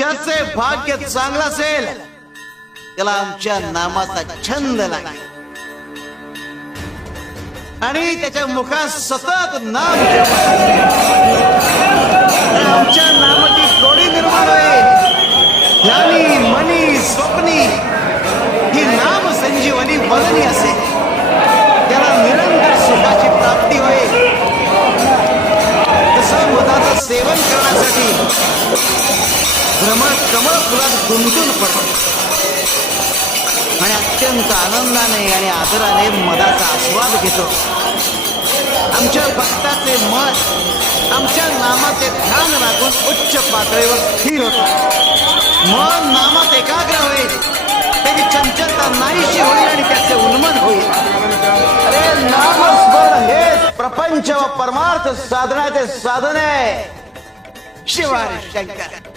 ज्याचे भाग्य चांगलं असेल त्याला आमच्या नामाचा छंद लागेल आणि त्याच्या मुखात सतत नाम आमच्या नामाची गोडी निर्माण होईल. ध्यानी मनी स्वप्नी ही नाम संजीवनी वदनी असेल. त्याला निरंतर सुखाची प्राप्ती होईल. तसं मधाचं सेवन करण्यासाठी भ्रमर कमळ फुलात गुंतून पडतो आणि अत्यंत आनंदाने आणि आदराने मधाचा आस्वाद घेतो. आमच्या भक्ताचे मन आमच्या नामाचे ध्यान राखून उच्च पातळीवर स्थिर होतो. मन नामात एकाग्र होईल. त्याची चंचलता नाहीशी होईल आणि त्याचे उन्मन होईल. अरे नामस्मरण हे प्रपंच व परमार्थ साधनाचे साधन आहे. शिवाय शंकर.